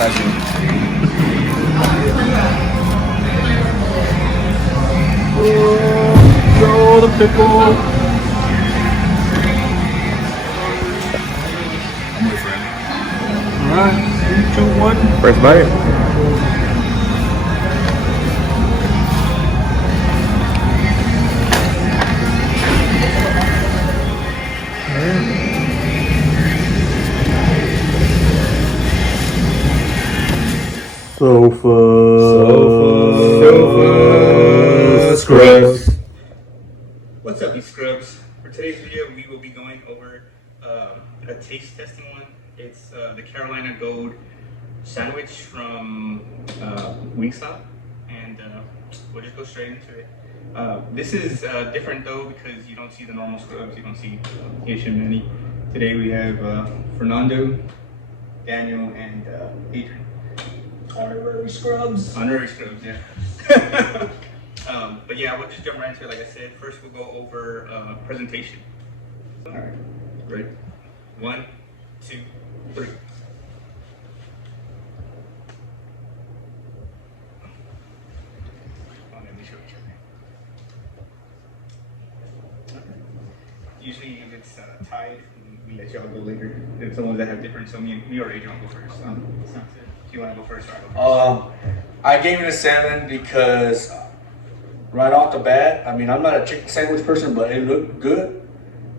sashimi. Oh, the pickle. I'm with friend. Alright, 3, 2, 1. First bite. Sofa Scrubs. What's up, you scrubs? For today's video, we will be going over a taste testing one. It's the Carolina Gold sandwich from Wingstop, and we'll just go straight into it. This is different though because you don't see the normal scrubs, you don't see Haitian many. Today we have Fernando, Daniel, and Adrian. Honorary scrubs, yeah. But yeah, we'll just jump right into it. Like I said, first we'll go over presentation. All right, ready? 1, 2, 3. Let me show you. Usually if it's tied, we let y'all go later. There's some ones that have different, so me or Adrian will go first. Sounds good. Do you want to go first or I go first? I gave it a 7 because right off the bat, I mean, I'm not a chicken sandwich person, but it looked good,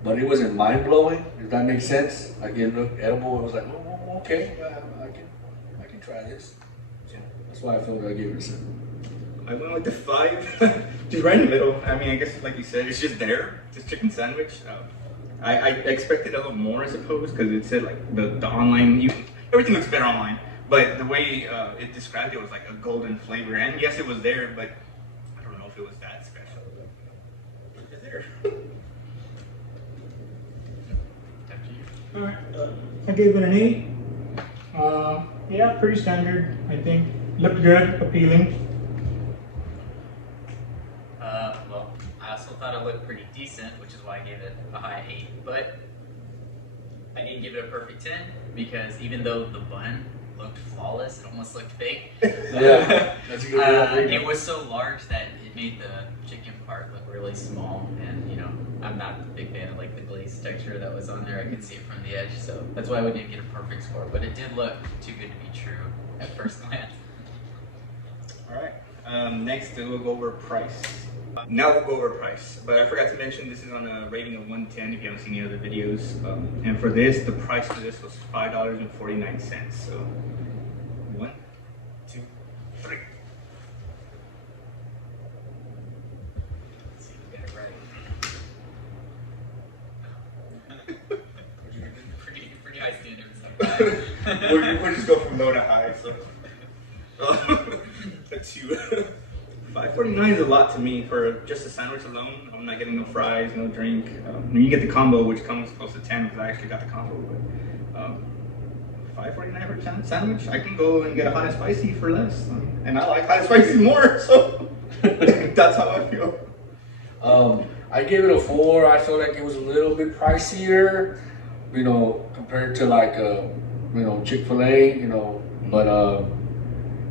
but it wasn't mind blowing. If that makes sense, like it looked edible. It was like, oh, okay, I can try this. So that's why I felt I gave it a 7. I went with the 5, just right in the middle. I mean, I guess like you said, it's just there. It's a chicken sandwich. I expected a little more, I suppose, because it said like the online. Everything looks better online, but the way it described it was like a golden flavor. And yes, it was there, but I don't know if it was that special. But it's there. Alright, I gave it an 8. Yeah, pretty standard, I think. Looked good, appealing. Well, I also thought it looked pretty decent, which is why I gave it a high 8. But I didn't give it a perfect 10 because even though the bun looked flawless, it almost looked fake. Yeah, that's a good way. It was so large that it made the chicken part look really small, and you know, I'm not a big fan of like the glazed texture that was on there. I could see it from the edge, so that's why we didn't get a perfect score. But it did look too good to be true at first glance. All right. Next, we'll go over price. Now we'll go over price, but I forgot to mention this is on a rating of 110 if you haven't seen any other videos. And for this, the price for this was $5.49. So 1, 2, 3. Let's see if we get it right. pretty high standards. We'll just go from low to high. So a 2. $5.49 is a lot to me for just a sandwich alone. I'm not getting no fries, no drink. You get the combo, which comes close to 10 because I actually got the combo. But $5.49 for a sandwich, I can go and get a hot and spicy for less. And I like hot and spicy more, so that's how I feel. I gave it a 4. I felt like it was a little bit pricier, you know, compared to like Chick-fil-A, you know. But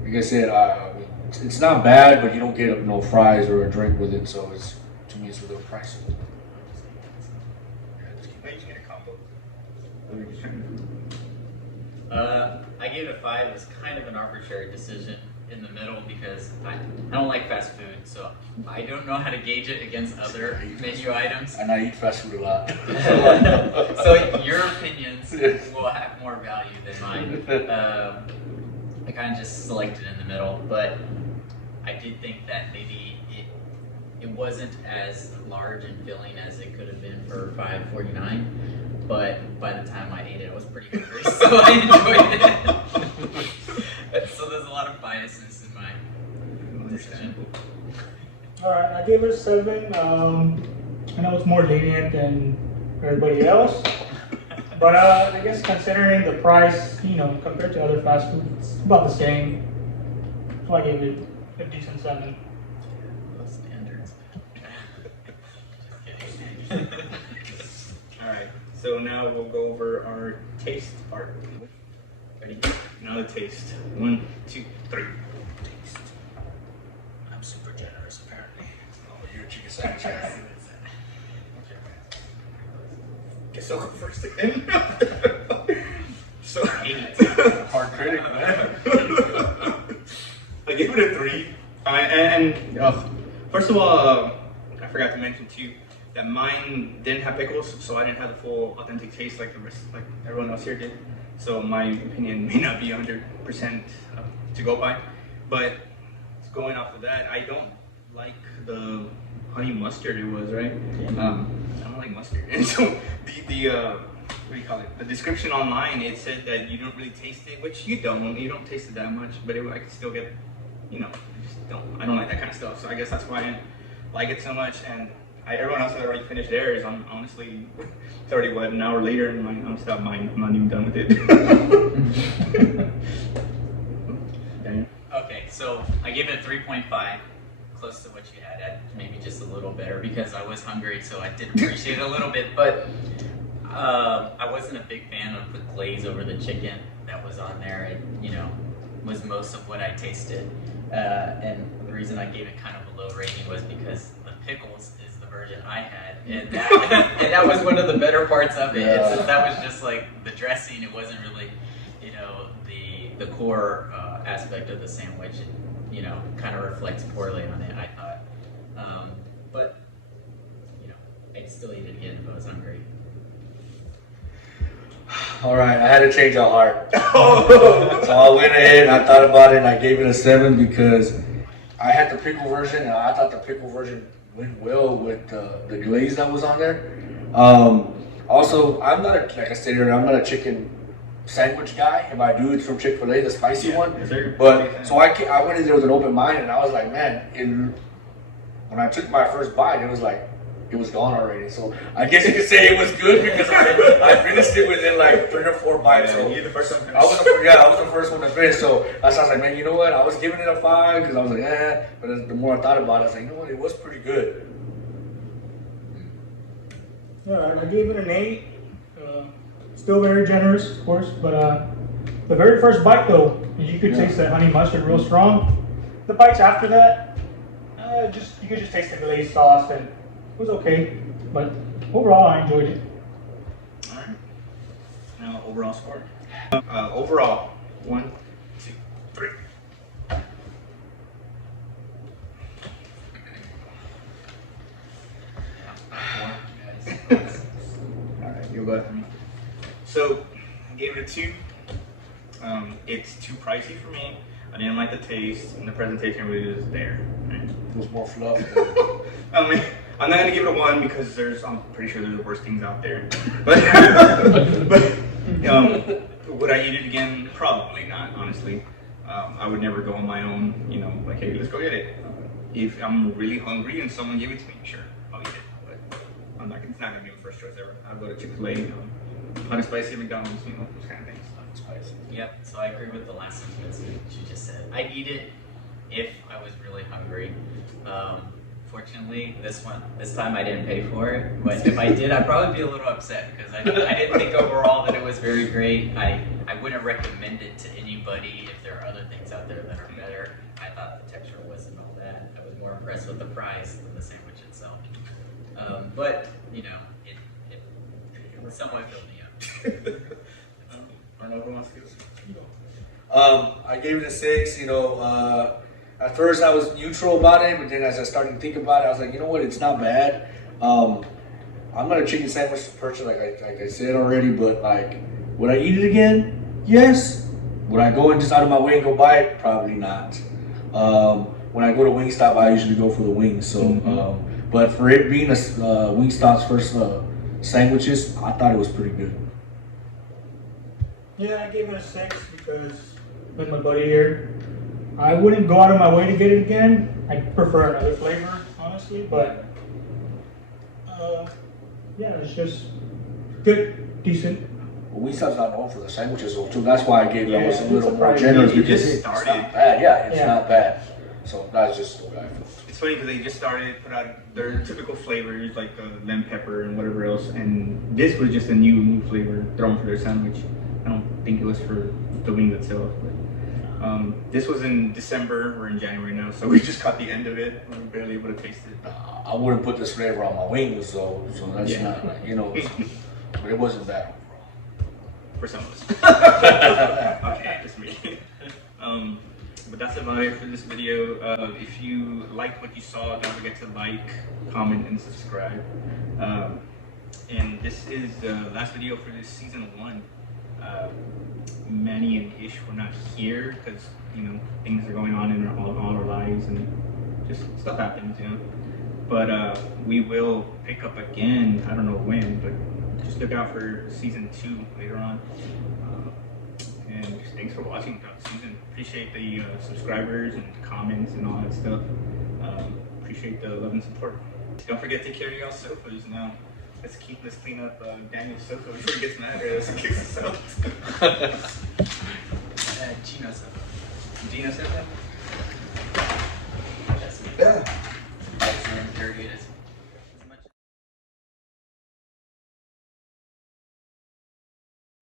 like I said, it's not bad, but you don't get no fries or a drink with it, so to me it's a little pricey. Maybe you get a combo. I gave it a 5. It was kind of an arbitrary decision in the middle because I don't like fast food, so I don't know how to gauge it against other menu items. And I eat fast food a lot. So your opinions will have more value than mine. I kind of just selected in the middle, but I did think that maybe it wasn't as large and filling as it could have been for $5.49. But by the time I ate it, I was pretty hungry, so I enjoyed it. So there's a lot of biasness in my decision. Alright, I gave it a 7. I know it's more lenient than everybody else. But I guess considering the price, you know, compared to other fast food, it's about the same. So I gave it a decent 7. Those standards. Just kidding. All right, so now we'll go over our taste part. Ready? Now the taste. 1, 2, 3. I'm super generous, apparently. Oh, you're a chicken sandwich guy. Okay, Guess I'll go first again. So, hard critic, man. I gave it a 3. First of all, I forgot to mention too that mine didn't have pickles, so I didn't have the full authentic taste like the rest, like everyone else here did. So my opinion may not be 100% to go by, but going off of that, I don't like the honey mustard. It was right. I don't like mustard, and so the what do you call it? The description online, it said that you don't really taste it, which you don't. You don't taste it that much, but I can still get, I don't like that kind of stuff. So I guess that's why I like it so much. And everyone else had already finished theirs. I'm honestly, it's already an hour later, and I'm still mine. I'm not even done with it. Okay, so I gave it a 3.5, close to what you had, maybe just a little better because I was hungry, so I did appreciate it a little bit. But I wasn't a big fan of the glaze over the chicken that was on there. It, was most of what I tasted. And the reason I gave it kind of a low rating was because the pickles is the version I had, and that was one of the better parts of it. And since that was just like the dressing, it wasn't really, the core aspect of the sandwich. It, kind of reflects poorly on it, I thought. But I'd still eat it again if I was hungry. All right, I had to change our heart. So I went ahead and I thought about it and I gave it a 7 because I had the pickle version and I thought the pickle version went well with the glaze that was on there. Also, I'm not like I said earlier, I'm not a chicken sandwich guy. If I do, it's from Chick-fil-A, the spicy one. But so I went in there with an open mind and I was like, man, when I took my first bite, it was gone already. So I guess you could say it was good because I finished it within like 3 or 4 bites. So you're the first one. I was the first one to finish. So I was like, man, you know what? I was giving it a 5 because I was like, But the more I thought about it, I was like, you know what? It was pretty good. Yeah, I gave it an 8. Still very generous, of course, but the very first bite though, you could taste that honey mustard real strong. The bites after that, you could just taste the glaze sauce, and it was okay. But overall, I enjoyed it. All right. Now overall score. Overall, 1, 2, 3. All right, you'll go after me. So, I gave it a 2. It's too pricey for me. I didn't like the taste, and the presentation really was there. Right? It was more fluff. I mean, I'm not gonna give it a 1 because I'm pretty sure there's worse things out there. But would I eat it again? Probably not, honestly. I would never go on my own. Like, hey, let's go get it. If I'm really hungry and someone gave it to me, sure, I'll eat it. But it's not gonna be my first choice ever. I'll go to Chick-fil-A. Hot and spicy McDonald's, those kind of things. Spicy. Yep, so I agree with the last sentence that you just said. I'd eat it if I was really hungry. Fortunately, this time I didn't pay for it, but if I did, I'd probably be a little upset because I didn't think overall that it was very great. I wouldn't recommend it to anybody if there are other things out there that are better. I thought the texture wasn't all that. I was more impressed with the price than the sandwich itself. But, it was somewhat filled me up. I don't know who wants to give us. I gave it a 6. At first I was neutral about it, but then as I started to think about it, I was like, you know what? It's not bad. I'm not a chicken sandwich person, like I said already, but like, would I eat it again? Yes. Would I go and just out of my way and go buy it? Probably not. When I go to Wingstop, I usually go for the wings. So, but for it being Wingstop's first sandwiches, I thought it was pretty good. Yeah, I gave it a 6 because with my buddy here, I wouldn't go out of my way to get it again. I prefer another flavor, honestly, but it's just good, decent. Well, Wingstop's not known for the sandwiches, so too. That's why I gave it a little more surprising. generous It because just it's not started. bad. Yeah, it's Yeah. not bad. So that's just what I feel. It's funny because they just started, put out their typical flavors like lemon pepper and whatever else, and this was just a new flavor thrown for their sandwich. I don't think it was for the wing itself. This was in December. We're in January now, so we just caught the end of it. We were barely able to taste it. I wouldn't put this flavor on my wings, so that's Yeah. not like, you know, but it wasn't bad. For some of us. Okay, just me. But that's about it for this video. If you liked what you saw, don't forget to like, comment, and subscribe. And this is the last video for this season 1. Manny and Ish were not here because, you know, things are going on in all our lives and just stuff happens, you know. But we will pick up again. I don't know when, but just look out for season 2 later on. And just thanks for watching throughout the season. Appreciate the subscribers and comments and all that stuff. Appreciate the love and support. Don't forget to take care of y'all's sofas now. Let's clean up Daniel's sofa before he gets mad or else he kicks us out. Gino sofa. Gino sofa? That's me. Yeah. That's your interrogators.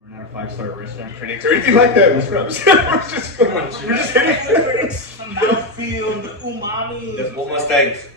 We're not a 5-star restaurant critics or anything like that. We're scrubs. we're just hitting critics. The mouthfeel, the umami. One more thanks.